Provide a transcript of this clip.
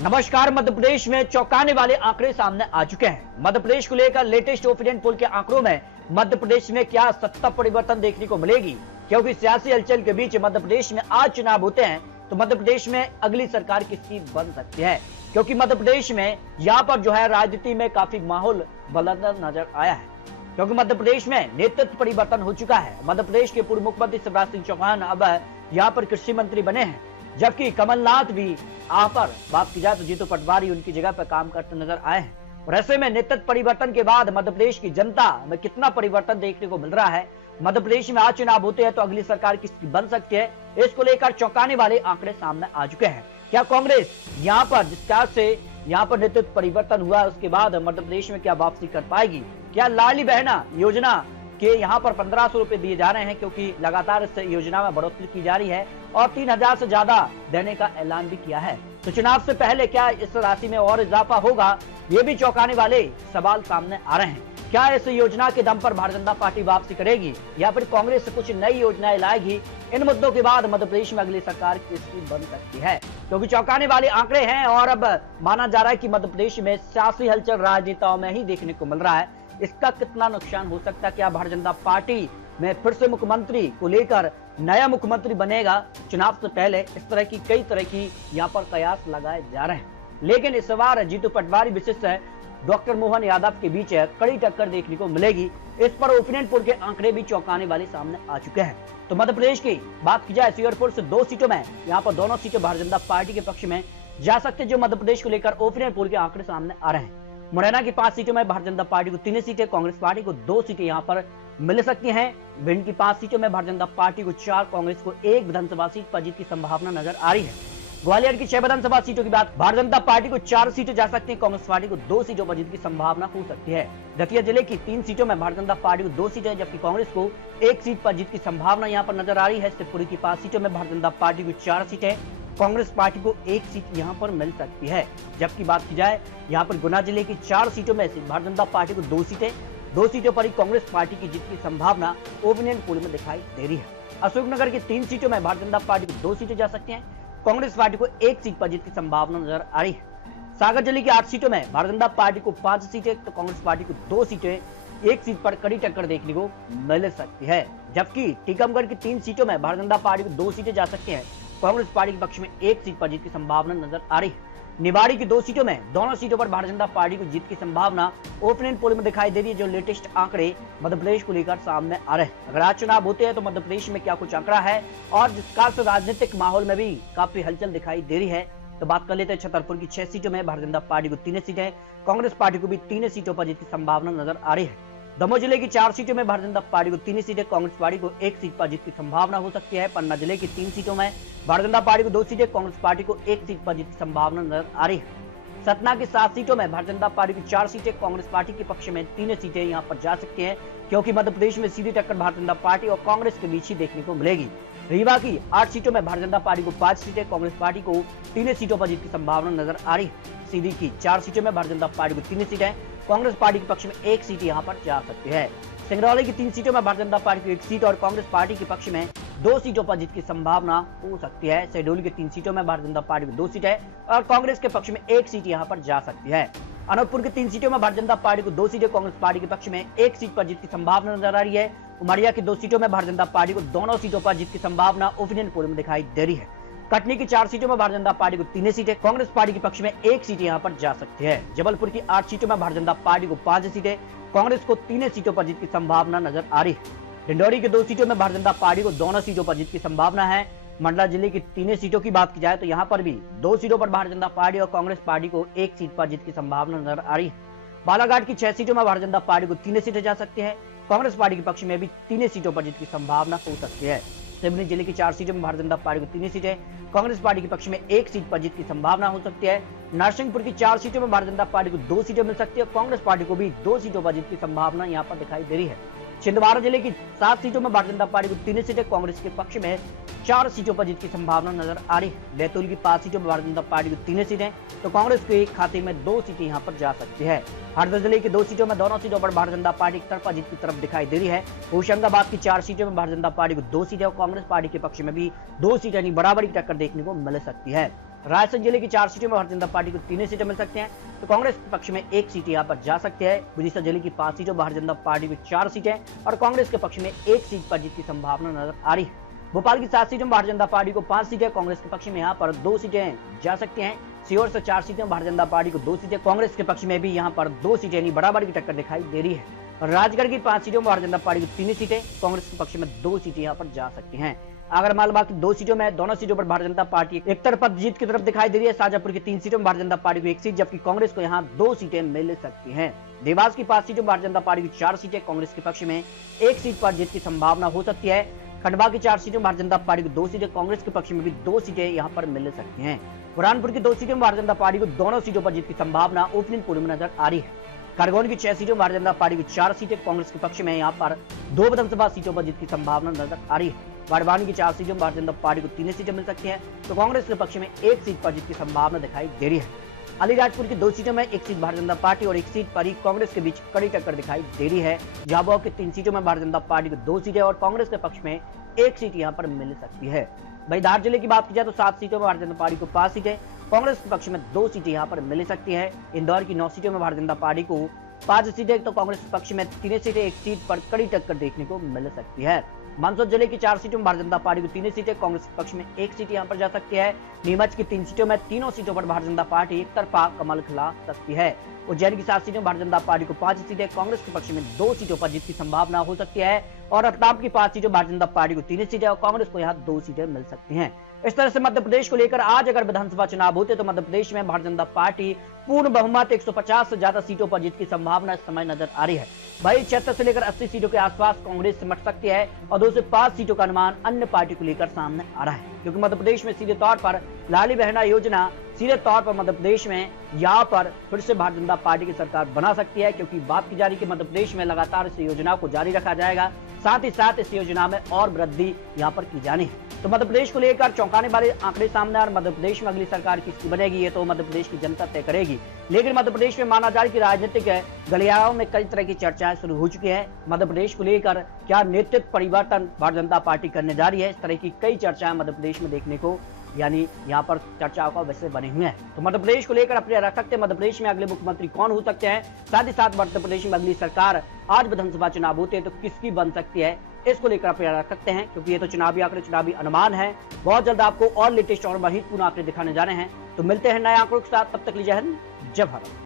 नमस्कार। मध्य प्रदेश में चौंकाने वाले आंकड़े सामने आ चुके हैं। मध्य प्रदेश को लेकर लेटेस्ट ओपिनियन पोल के आंकड़ों में मध्य प्रदेश में क्या सत्ता परिवर्तन देखने को मिलेगी, क्योंकि सियासी हलचल के बीच मध्य प्रदेश में आज चुनाव होते हैं तो मध्य प्रदेश में अगली सरकार किसकी बन सकती है, क्योंकि मध्य प्रदेश में यहाँ पर जो है राजनीति में काफी माहौल बदलता नजर आया है, क्योंकि मध्य प्रदेश में नेतृत्व परिवर्तन हो चुका है। मध्य प्रदेश के पूर्व मुख्यमंत्री शिवराज सिंह चौहान अब यहाँ पर कृषि मंत्री बने हैं, जबकि कमलनाथ भी यहाँ पर बात की जाए तो जीतू पटवारी उनकी जगह पर काम करते नजर आए हैं। और ऐसे में नेतृत्व परिवर्तन के बाद मध्य प्रदेश की जनता में कितना परिवर्तन देखने को मिल रहा है, मध्य प्रदेश में आज चुनाव होते हैं तो अगली सरकार किसकी बन सकती है, इसको लेकर चौंकाने वाले आंकड़े सामने आ चुके हैं। क्या कांग्रेस यहाँ पर जिस तरह से यहाँ पर नेतृत्व परिवर्तन हुआ उसके बाद मध्य प्रदेश में क्या वापसी कर पाएगी? क्या लाडली बहना योजना के यहाँ पर 1500 रुपए दिए जा रहे हैं, क्योंकि लगातार इस योजना में बढ़ोतरी की जा रही है और 3000 से ज्यादा देने का ऐलान भी किया है। तो चुनाव से पहले क्या इस राशि में और इजाफा होगा, ये भी चौंकाने वाले सवाल सामने आ रहे हैं। क्या इस योजना के दम पर भारतीय जनता पार्टी वापसी करेगी या फिर कांग्रेस कुछ नई योजनाएं लाएगी? इन मुद्दों के बाद मध्य प्रदेश में अगली सरकार किसकी बन सकती है, क्योंकि चौंकाने वाले आंकड़े हैं और अब माना जा रहा है कि मध्य प्रदेश में सियासी हलचल राजनेताओं में ही देखने को मिल रहा है। इसका कितना नुकसान हो सकता है? क्या भारतीय जनता पार्टी में फिर से मुख्यमंत्री को लेकर नया मुख्यमंत्री बनेगा? चुनाव से पहले इस तरह की कई तरह की यहाँ पर कयास लगाए जा रहे हैं, लेकिन इस बार जीतू पटवारी विशिष्ट है डॉक्टर मोहन यादव के बीच कड़ी टक्कर देखने को मिलेगी। इस पर ओपिनियन पोल के आंकड़े भी चौंकाने वाले सामने आ चुके हैं। तो मध्य प्रदेश की बात की जाए सीहोर से 2 सीटों में यहाँ पर दोनों सीटें भारतीय जनता पार्टी के पक्ष में जा सकते, जो मध्य प्रदेश को लेकर ओपिनियन पोल के आंकड़े सामने आ रहे हैं। मुरैना की 5 सीटों में भारतीय जनता पार्टी को 3 सीटें, कांग्रेस पार्टी को 2 सीटें यहाँ पर मिल सकती हैं। भिंड की 5 सीटों में भारतीय जनता पार्टी को 4, कांग्रेस को 1 विधानसभा सीट पर जीत की संभावना नजर आ रही है। ग्वालियर की 6 विधानसभा सीटों की बात, भारतीय जनता पार्टी को 4 सीटें जा सकती है, कांग्रेस पार्टी को 2 सीटों पर जीत की संभावना हो सकती है। दतिया जिले की 3 सीटों में भारतीय जनता पार्टी को 2 सीटें, जबकि कांग्रेस को 1 सीट पर जीत की संभावना यहाँ पर नजर आ रही है। शिवपुरी की 5 सीटों में भारतीय जनता पार्टी को 4 सीटें, कांग्रेस पार्टी को 1 सीट यहाँ पर मिल सकती है। जबकि बात की जाए यहाँ पर गुना जिले की 4 सीटों में से भारतीय जनता पार्टी को 2 सीटें, 2 सीटों पर ही कांग्रेस पार्टी की जीत की संभावना ओपिनियन पोल में दिखाई दे रही है। अशोकनगर की 3 सीटों में भारतीय जनता पार्टी को 2 सीटें जा सकती हैं, कांग्रेस पार्टी को 1 सीट पर जीत की संभावना नजर आ रही है। सागर जिले की 8 सीटों में भारतीय जनता पार्टी को 5 सीटें तो कांग्रेस पार्टी को 2 सीटें, 1 सीट पर कड़ी टक्कर देखने को मिल सकती है। जबकि टीकमगढ़ की 3 सीटों में भारतीय जनता पार्टी को 2 सीटें जा सकती हैं, कांग्रेस पार्टी के पक्ष में 1 सीट पर जीत की संभावना नजर आ रही है। निवाड़ी की 2 सीटों में दोनों सीटों पर भारतीय जनता पार्टी को जीत की संभावना ओपिनियन पोल में दिखाई दे रही है, जो लेटेस्ट आंकड़े मध्य प्रदेश को लेकर सामने आ रहे हैं। अगर आज चुनाव होते हैं तो मध्य प्रदेश में क्या कुछ आंकड़ा है और जिस प्रकार से राजनीतिक माहौल में भी काफी हलचल दिखाई दे रही है, तो बात कर लेते हैं छतरपुर की 6 सीटों में भारतीय जनता पार्टी को 3 सीटें, कांग्रेस पार्टी को भी 3 सीटों पर जीत की संभावना नजर आ रही है। दमोह जिले की 4 सीटों में भारतीय जनता पार्टी को 3 सीटें, कांग्रेस पार्टी को 1 सीट पर जीत की संभावना हो सकती है। पन्ना जिले की 3 सीटों में भारतीय जनता पार्टी को 2 सीटें, कांग्रेस पार्टी को 1 सीट पर जीत की संभावना नजर आ रही है। सतना की 7 सीटों में भारतीय जनता पार्टी की 4 सीटें, कांग्रेस पार्टी के पक्ष में 3 सीटें यहाँ पर जा सकती हैं, क्योंकि मध्य प्रदेश में सीधी टक्कर भारतीय जनता पार्टी और कांग्रेस के बीच ही देखने को मिलेगी। रीवा की 8 सीटों में भारतीय जनता पार्टी को 5 सीटें, कांग्रेस पार्टी को 3 सीटों पर जीत की संभावना नजर आ रही है। सीधी की 4 सीटों में भारतीय जनता पार्टी को 3 सीटें, कांग्रेस पार्टी के पक्ष में 1 सीट यहाँ पर जा सकती है। सिंगरौली की 3 सीटों में भारतीय जनता पार्टी को 1 सीट और कांग्रेस पार्टी के पक्ष में 2 सीटों पर जीत की संभावना हो सकती है। शहडोल की 3 सीटों में भारतीय जनता पार्टी को 2 सीटें और कांग्रेस के पक्ष में 1 सीट यहाँ पर जा सकती है। अनूपपुर की 3 सीटों में भारतीय जनता पार्टी को 2 सीटें, कांग्रेस पार्टी के पक्ष में 1 सीट पर जीत की संभावना नजर आ रही है। उमरिया की 2 सीटों में भारतीय जनता पार्टी को दोनों सीटों पर जीत की संभावना ओपिनियन पोल में दिखाई दे रही है। कटनी की 4 सीटों में भारतीय जनता पार्टी को 3 सीटें, कांग्रेस पार्टी के पक्ष में 1 सीट यहाँ पर जा सकती है। जबलपुर की 8 सीटों में भारतीय जनता पार्टी को 5 सीटें, कांग्रेस को 3 सीटों पर जीत की संभावना नजर आ रही है। डिंडौरी की 2 सीटों में भारतीय जनता पार्टी को दोनों सीटों पर जीत की संभावना है। मंडला जिले की 3 सीटों की बात की जाए तो यहाँ पर भी 2 सीटों पर भारतीय जनता पार्टी और कांग्रेस पार्टी को 1 सीट पर जीत की संभावना नजर आ रही है। बालाघाट की 6 सीटों में भारतीय जनता पार्टी को 3 सीटें जा सकती है, कांग्रेस पार्टी के पक्ष में भी 3 सीटों पर जीत की संभावना हो सकती है। सिवनी जिले की 4 सीटों में भारतीय जनता पार्टी को 3 सीटें, कांग्रेस पार्टी के पक्ष में 1 सीट पर जीत की संभावना हो सकती है। नरसिंहपुर की 4 सीटों में भारतीय जनता पार्टी को 2 सीटें मिल सकती है, कांग्रेस पार्टी को भी 2 सीटों पर जीत की संभावना यहाँ पर दिखाई दे रही है। छिंदवाड़ा जिले की 7 सीटों में भारतीय जनता पार्टी को 3 सीटें, कांग्रेस के पक्ष में 4 सीटों पर जीत की संभावना नजर आ रही है। बैतूल की 5 सीटों में भारतीय जनता पार्टी को 3 सीटें तो कांग्रेस के खाते में 2 सीटें यहाँ पर जा सकती है। हरदा जिले की 2 सीटों में दोनों सीटों पर भारतीय जनता पार्टी की तरफा जीत की तरफ दिखाई दे रही है। होशंगाबाद की 4 सीटों में भारतीय जनता पार्टी को 2 सीटें और कांग्रेस पार्टी के पक्ष में भी 2 सीटें यानी बराबरी टक्कर देखने को मिल सकती है। रायसेन जिले की 4 सीटों में भारतीय जनता पार्टी को 3 सीटें मिल सकते हैं, तो कांग्रेस के पक्ष में 1 सीट यहां पर जा सकती है। विदिशा जिले की 5 सीटों भारतीय जनता पार्टी को 4 सीटें और कांग्रेस के पक्ष में 1 सीट पर जीत की संभावना नजर आ रही है। भोपाल की 7 सीटों में भारतीय जनता पार्टी को 5 सीटें, कांग्रेस के पक्ष में यहाँ पर 2 सीटें जा सकती हैं। सीहोर से 4 सीटें भारतीय जनता पार्टी को 2 सीटें, कांग्रेस के पक्ष में भी यहाँ पर 2 सीटें यानी बराबर की टक्कर दिखाई दे रही है। राजगढ़ की 5 सीटों में भारतीय जनता पार्टी को 3 सीटें, कांग्रेस के पक्ष में 2 सीटें यहाँ पर जा सकती हैं। अगर मालवा की 2 सीटों में दोनों सीटों पर भारतीय जनता पार्टी एक तरफा जीत की तरफ दिखाई दे रही है। शाजापुर की 3 सीटों में भारतीय जनता पार्टी को 1 सीट, जबकि कांग्रेस को यहाँ 2 सीटें मिल सकती हैं। देवास की 5 सीटों में भारतीय जनता पार्टी की 4 सीटें, कांग्रेस के पक्ष में 1 सीट पर जीत की संभावना हो सकती है। खंडवा की 4 सीटों में भारतीय जनता पार्टी को 2 सीटें, कांग्रेस के पक्ष में भी 2 सीटें यहां पर मिल सकती हैं। बुरहानपुर की 2 सीटों में भारतीय जनता पार्टी को दोनों सीटों पर जीत की संभावना ओपनिंग पोल में नजर आ रही है। खरगोन की 6 सीटों में भारतीय जनता पार्टी की 4 सीटें, कांग्रेस के पक्ष में यहां पर 2 विधानसभा सीटों पर जीत की संभावना नजर आ रही है। बाड़वानी की 4 सीटों में भारतीय जनता पार्टी को 3 सीटें मिल सकती हैं, तो कांग्रेस के पक्ष में 1 सीट पर जीत की संभावना दिखाई दे रही है। अलीराजपुर की 2 सीटों में 1 सीट भारतीय जनता पार्टी और 1 सीट पर ही कांग्रेस के बीच कड़ी टक्कर दिखाई दे रही है। झाबुआ की 3 सीटों में भारतीय जनता पार्टी को 2 सीटें और कांग्रेस के पक्ष में 1 सीट यहां पर मिल सकती है। वहीं धार जिले की बात की जाए तो 7 सीटों में भारतीय जनता पार्टी को 5 सीटें, कांग्रेस के पक्ष में 2 सीटें यहां पर मिल सकती है। इंदौर की 9 सीटों में भारतीय जनता पार्टी को 5 सीटें, तो कांग्रेस के पक्ष में 3 सीटें, 1 सीट पर कड़ी टक्कर देखने को मिल सकती है। मंदसौर जिले की 4 सीटों में भारतीय जनता पार्टी को 3 सीटें, कांग्रेस के पक्ष में 1 सीट यहां पर जा सकती है। नीमच की 3 सीटों में तीनों सीटों पर भारतीय जनता पार्टी एक तरफा कमल खिला सकती है। उज्जैन की 7 सीटों में भारतीय जनता पार्टी को 5 सीटें, कांग्रेस के पक्ष में 2 सीटों पर जीत की संभावना हो सकती है। और रतलाम की 5 सीटों भारतीय जनता पार्टी को 3 सीटें और कांग्रेस को यहाँ 2 सीटें मिल सकती हैं। इस तरह से मध्य प्रदेश को लेकर आज अगर विधानसभा चुनाव होते तो मध्य प्रदेश में भारतीय जनता पार्टी पूर्ण बहुमत 150 से ज्यादा सीटों पर जीत की संभावना इस समय नजर आ रही है। वही 76 से लेकर 80 सीटों के आसपास कांग्रेस सिमट सकती है और 2 से 5 सीटों का अनुमान अन्य पार्टी को लेकर सामने आ रहा है, क्योंकि मध्य प्रदेश में सीधे तौर पर लाली बहना योजना सीधे तौर पर मध्य प्रदेश में यहाँ पर फिर से भारतीय जनता पार्टी की सरकार बना सकती है, क्योंकि बात की जा रही है कि मध्य प्रदेश में लगातार इस योजना को जारी रखा जाएगा, साथ ही साथ इस योजना में और वृद्धि यहाँ पर की जानी है। तो मध्य प्रदेश को लेकर चौंकाने वाले आंकड़े सामने आ रहे। मध्य प्रदेश में अगली सरकार किसकी बनेगी ये तो मध्य प्रदेश की जनता तय करेगी, लेकिन मध्य प्रदेश में माना जा रहा है कि राजनीतिक गलियारों में कई तरह की चर्चाएं शुरू हो चुकी है। मध्य प्रदेश को लेकर क्या नेतृत्व परिवर्तन भारतीय जनता पार्टी करने जा रही है, इस तरह की कई चर्चाएं मध्य प्रदेश में देखने को यानी यहाँ पर चर्चाओं का विषय बने हुए हैं। तो मध्य प्रदेश को लेकर अपने रख सकते हैं मध्य प्रदेश में अगले मुख्यमंत्री कौन हो सकते हैं, साथ ही साथ मध्य प्रदेश में अगली सरकार आज विधानसभा चुनाव होते हैं तो किसकी बन सकती है, इसको लेकर अपने रख सकते हैं, क्योंकि ये तो चुनावी आंकड़े, चुनावी अनुमान है। बहुत जल्द आपको और लेटेस्ट और महत्वपूर्ण आंकड़े दिखाने जा रहे हैं। तो मिलते हैं नए आंकड़ों के साथ, तब तक लीजिए जय भारत।